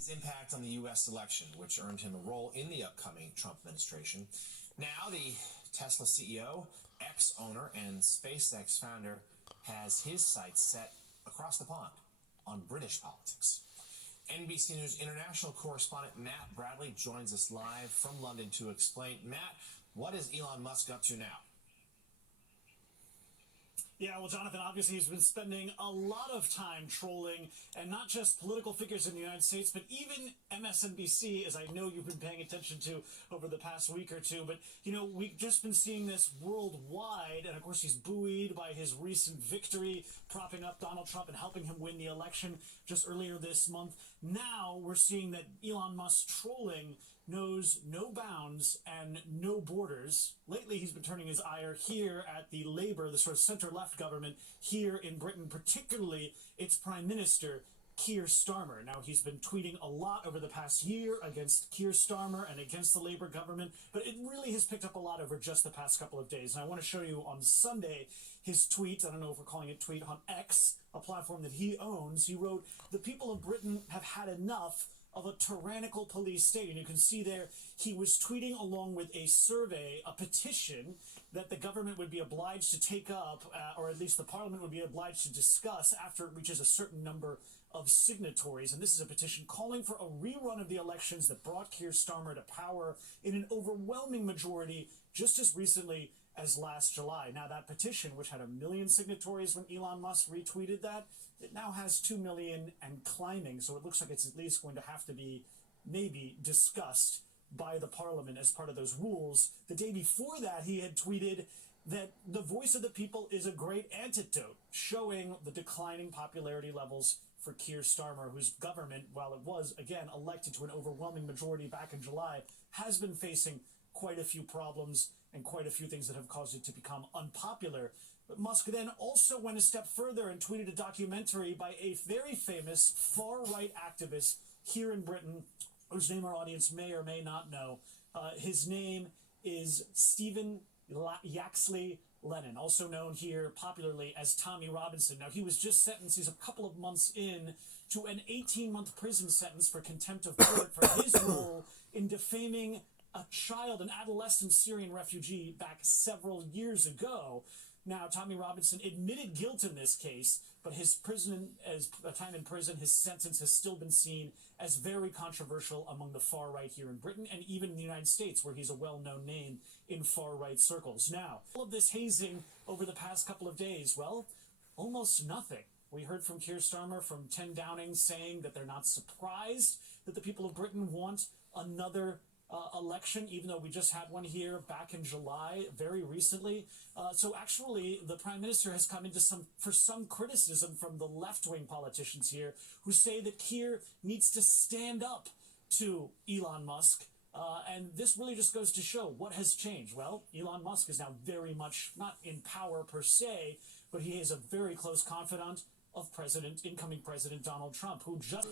His impact on the U.S. election, which earned him a role in the upcoming Trump administration. Now, the Tesla CEO, ex-owner, and SpaceX founder has his sights set across the pond on British politics. NBC News international correspondent Matt Bradley joins us live from London to explain. Matt, what is Elon Musk up to now? Yeah, well, Jonathan, obviously he's been spending a lot of time trolling, and not just political figures in the United States, but even MSNBC, as I know you've been paying attention to over the past week or two. But, you know, we've just been seeing this worldwide, and of course he's buoyed by his recent victory, propping up Donald Trump and helping him win the election just earlier this month. Now we're seeing that Elon Musk's trolling knows no bounds and no borders. Lately, he's been turning his ire here at the Labour, the sort of center-left government here in Britain, particularly its Prime Minister, Keir Starmer. Now, he's been tweeting a lot over the past year against Keir Starmer and against the Labour government, but it really has picked up a lot over just the past couple of days. And I want to show you on Sunday his tweet. I don't know if we're calling it tweet on X, a platform that he owns. He wrote, "The people of Britain have had enough of a tyrannical police state." And you can see there he was tweeting along with a survey, a petition that the government would be obliged to take up, or at least the parliament would be obliged to discuss after it reaches a certain number of signatories. And this is a petition calling for a rerun of the elections that brought Keir Starmer to power in an overwhelming majority just as recently as last July. Now, that petition, which had 1 million signatories when Elon Musk retweeted that, it now has 2 million and climbing. So it looks like it's at least going to have to be maybe discussed by the parliament as part of those rules. The day before that, he had tweeted that the voice of the people is a great antidote, showing the declining popularity levels for Keir Starmer, whose government, while it was, again, elected to an overwhelming majority back in July, has been facing quite a few problems and quite a few things that have caused it to become unpopular. But Musk then also went a step further and tweeted a documentary by a very famous far-right activist here in Britain, whose name our audience may or may not know. His name is Stephen Yaxley Lennon, also known here popularly as Tommy Robinson. Now, he was just sentenced, he's a couple of months in, to an 18-month prison sentence for contempt of court for his role in defaming a child, an adolescent Syrian refugee back several years ago. Now, Tommy Robinson admitted guilt in this case, but his time in prison, his sentence has still been seen as very controversial among the far right here in Britain and even in the United States, where he's a well-known name in far right circles. Now, all of this hazing over the past couple of days, well, almost nothing. We heard from Keir Starmer, from 10 Downing, saying that they're not surprised that the people of Britain want another election, even though we just had one here back in July, very recently. So actually, the Prime Minister has come into some criticism from the left-wing politicians here, who say that Keir needs to stand up to Elon Musk. And this really just goes to show what has changed. Well, Elon Musk is now very much not in power per se, but he is a very close confidant of incoming President Donald Trump, who just...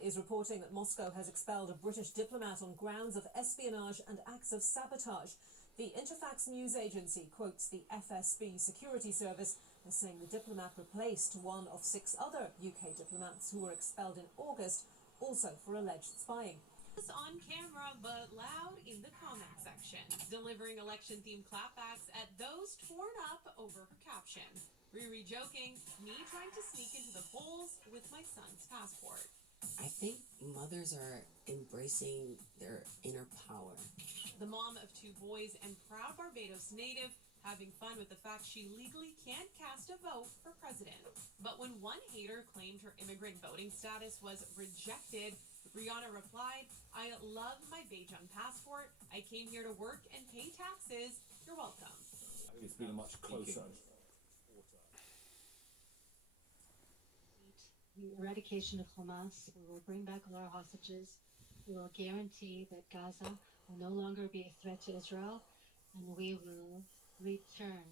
is reporting that Moscow has expelled a British diplomat on grounds of espionage and acts of sabotage. The Interfax news agency quotes the FSB security service as saying the diplomat replaced one of 6 other UK diplomats who were expelled in August, also for alleged spying. On camera, but loud in the comment section, delivering election-themed clapbacks at those torn up over her caption. Riri joking, me trying to sneak into the polls with my son's passport. I think mothers are embracing their inner power. The mom of 2 boys and proud Barbados native having fun with the fact she legally can't cast a vote for president. But when one hater claimed her immigrant voting status was rejected, Rihanna replied, "I love my Beijing passport. I came here to work and pay taxes. You're welcome." It's been a much closer. The eradication of Hamas. We will bring back all our hostages. We will guarantee that Gaza will no longer be a threat to Israel, and we will return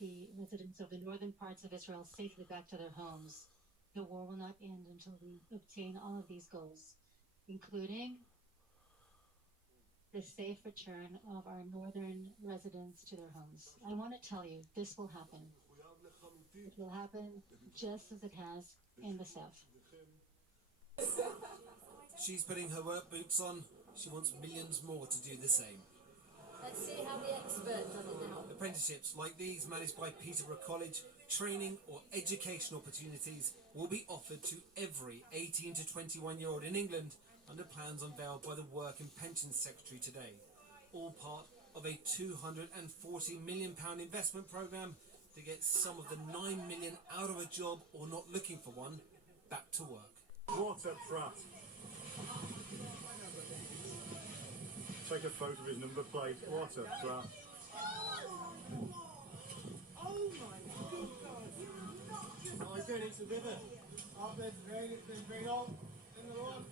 the residents of the northern parts of Israel safely back to their homes. The war will not end until we obtain all of these goals, including the safe return of our northern residents to their homes. I want to tell you, this will happen. It will happen just as it has in the south. She's putting her work boots on. She wants millions more to do the same. Let's see how the expert does it now. Apprenticeships like these, managed by Peterborough College, training or education opportunities will be offered to every 18 to 21-year-old in England under plans unveiled by the Work and Pensions Secretary today. All part of a £240 million investment programme to get some of the 9 million out of a job or not looking for one back to work. What a prat. Take a photo of his number plate. What a prat. Oh, he's going into the river. Oh, there's rain, it's been very old in the lawn.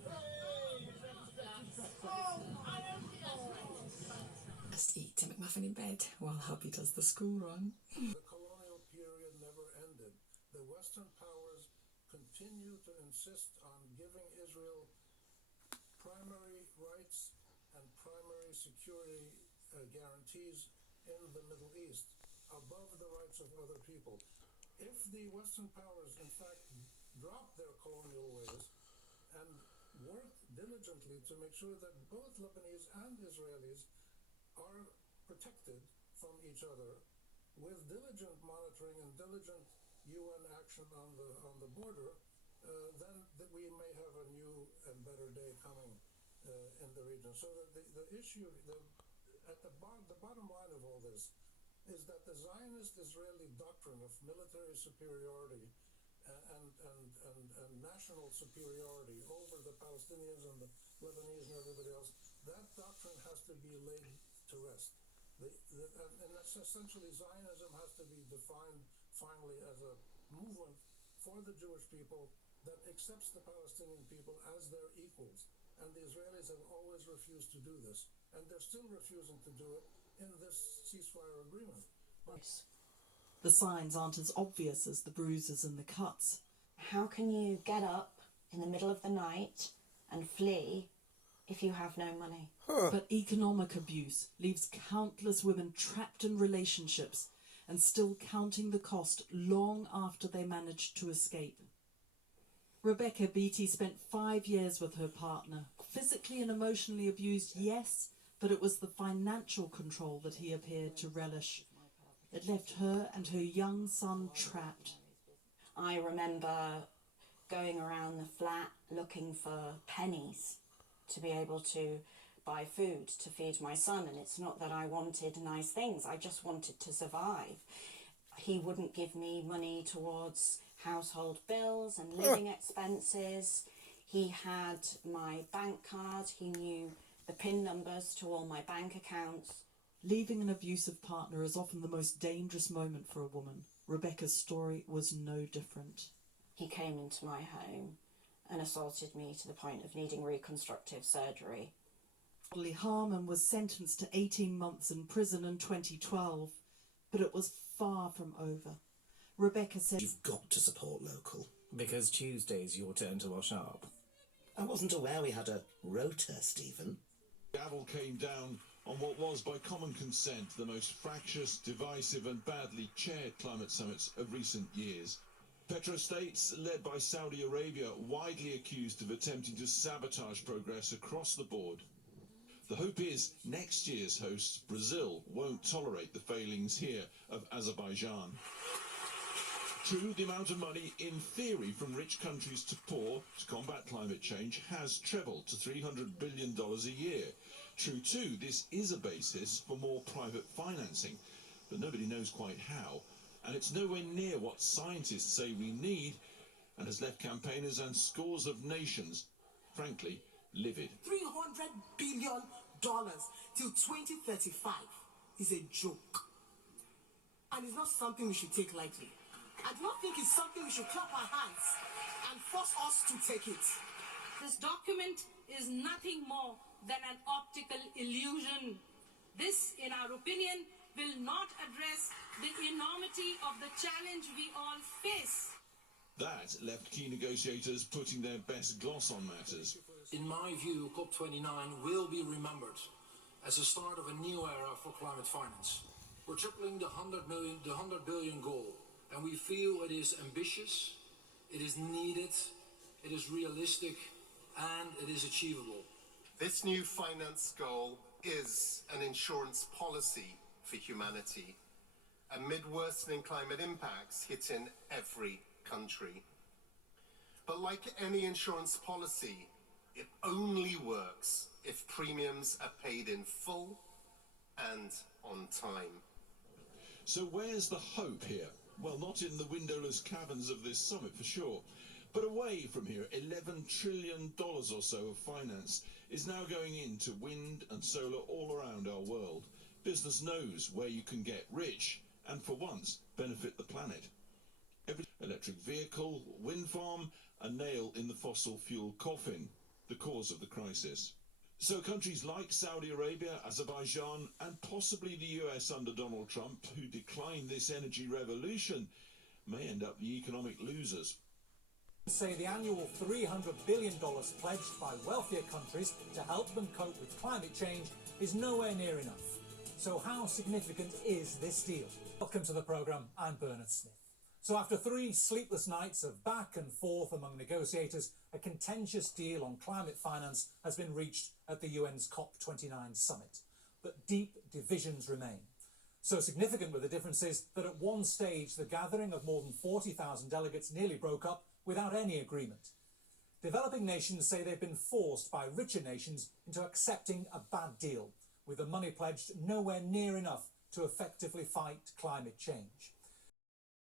Just eat a McMuffin in bed while hubby does the school run. The colonial period never ended. The Western powers continue to insist on giving Israel primary rights and primary security guarantees in the Middle East above the rights of other people. If the Western powers, in fact, drop their colonial ways and work diligently to make sure that both Lebanese and Israelis are protected from each other with diligent monitoring and diligent UN action on the border, then we may have a new and better day coming in the region. So the issue, the bottom line of all this is that the Zionist Israeli doctrine of military superiority and national superiority over the Palestinians and the Lebanese and everybody else, that doctrine has to be laid to rest. And that's essentially Zionism has to be defined finally as a movement for the Jewish people that accepts the Palestinian people as their equals. And the Israelis have always refused to do this. And they're still refusing to do it in this ceasefire agreement. The signs aren't as obvious as the bruises and the cuts. How can you get up in the middle of the night and flee if you have no money? But economic abuse leaves countless women trapped in relationships and still counting the cost long after they managed to escape. Rebecca Beattie spent 5 years with her partner, physically and emotionally abused, yes, but it was the financial control that he appeared to relish. It left her and her young son trapped. I remember going around the flat looking for pennies to be able to buy food to feed my son, and it's not that I wanted nice things, I just wanted to survive. He wouldn't give me money towards household bills and living expenses. He had my bank card, he knew the PIN numbers to all my bank accounts. Leaving an abusive partner is often the most dangerous moment for a woman. Rebecca's story was no different. He came into my home and assaulted me to the point of needing reconstructive surgery. Bodily harm and was sentenced to 18 months in prison in 2012, but it was far from over. Rebecca said, "You've got to support local." Because Tuesday's your turn to wash up. I wasn't aware we had a rota, Stephen. Gavel came down on what was, by common consent, the most fractious, divisive and badly chaired climate summits of recent years. Petrostates, led by Saudi Arabia, widely accused of attempting to sabotage progress across the board. The hope is next year's hosts, Brazil, won't tolerate the failings here of Azerbaijan. True, the amount of money, in theory, from rich countries to poor to combat climate change has trebled to $300 billion a year. True, too, this is a basis for more private financing, but nobody knows quite how, and it's nowhere near what scientists say we need, and has left campaigners and scores of nations, frankly, livid. $300 billion till 2035 is a joke, and it's not something we should take lightly. I do not think it's something we should clap our hands and force us to take it. This document is nothing more than an optical illusion. This, in our opinion, will not address the enormity of the challenge we all face. That left key negotiators putting their best gloss on matters. In my view, COP29 will be remembered as the start of a new era for climate finance. We're tripling the 100 billion goal, and we feel it is ambitious, it is needed, it is realistic, and it is achievable. This new finance goal is an insurance policy for humanity, amid worsening climate impacts hitting every country. But like any insurance policy, it only works if premiums are paid in full and on time. So where's the hope here? Well, not in the windowless caverns of this summit for sure. But away from here, $11 trillion or so of finance is now going into wind and solar all around our world. Business knows where you can get rich and for once benefit the planet. Every electric vehicle, wind farm, a nail in the fossil fuel coffin, the cause of the crisis. So countries like Saudi Arabia, Azerbaijan and possibly the US under Donald Trump, who declined this energy revolution, may end up the economic losers. Say the annual $300 billion pledged by wealthier countries to help them cope with climate change is nowhere near enough. So how significant is this deal? Welcome to the programme, I'm Bernard Smith. So after 3 sleepless nights of back and forth among negotiators, a contentious deal on climate finance has been reached at the UN's COP29 summit. But deep divisions remain. So significant were the differences that at one stage the gathering of more than 40,000 delegates nearly broke up without any agreement. Developing nations say they've been forced by richer nations into accepting a bad deal, with the money pledged nowhere near enough to effectively fight climate change.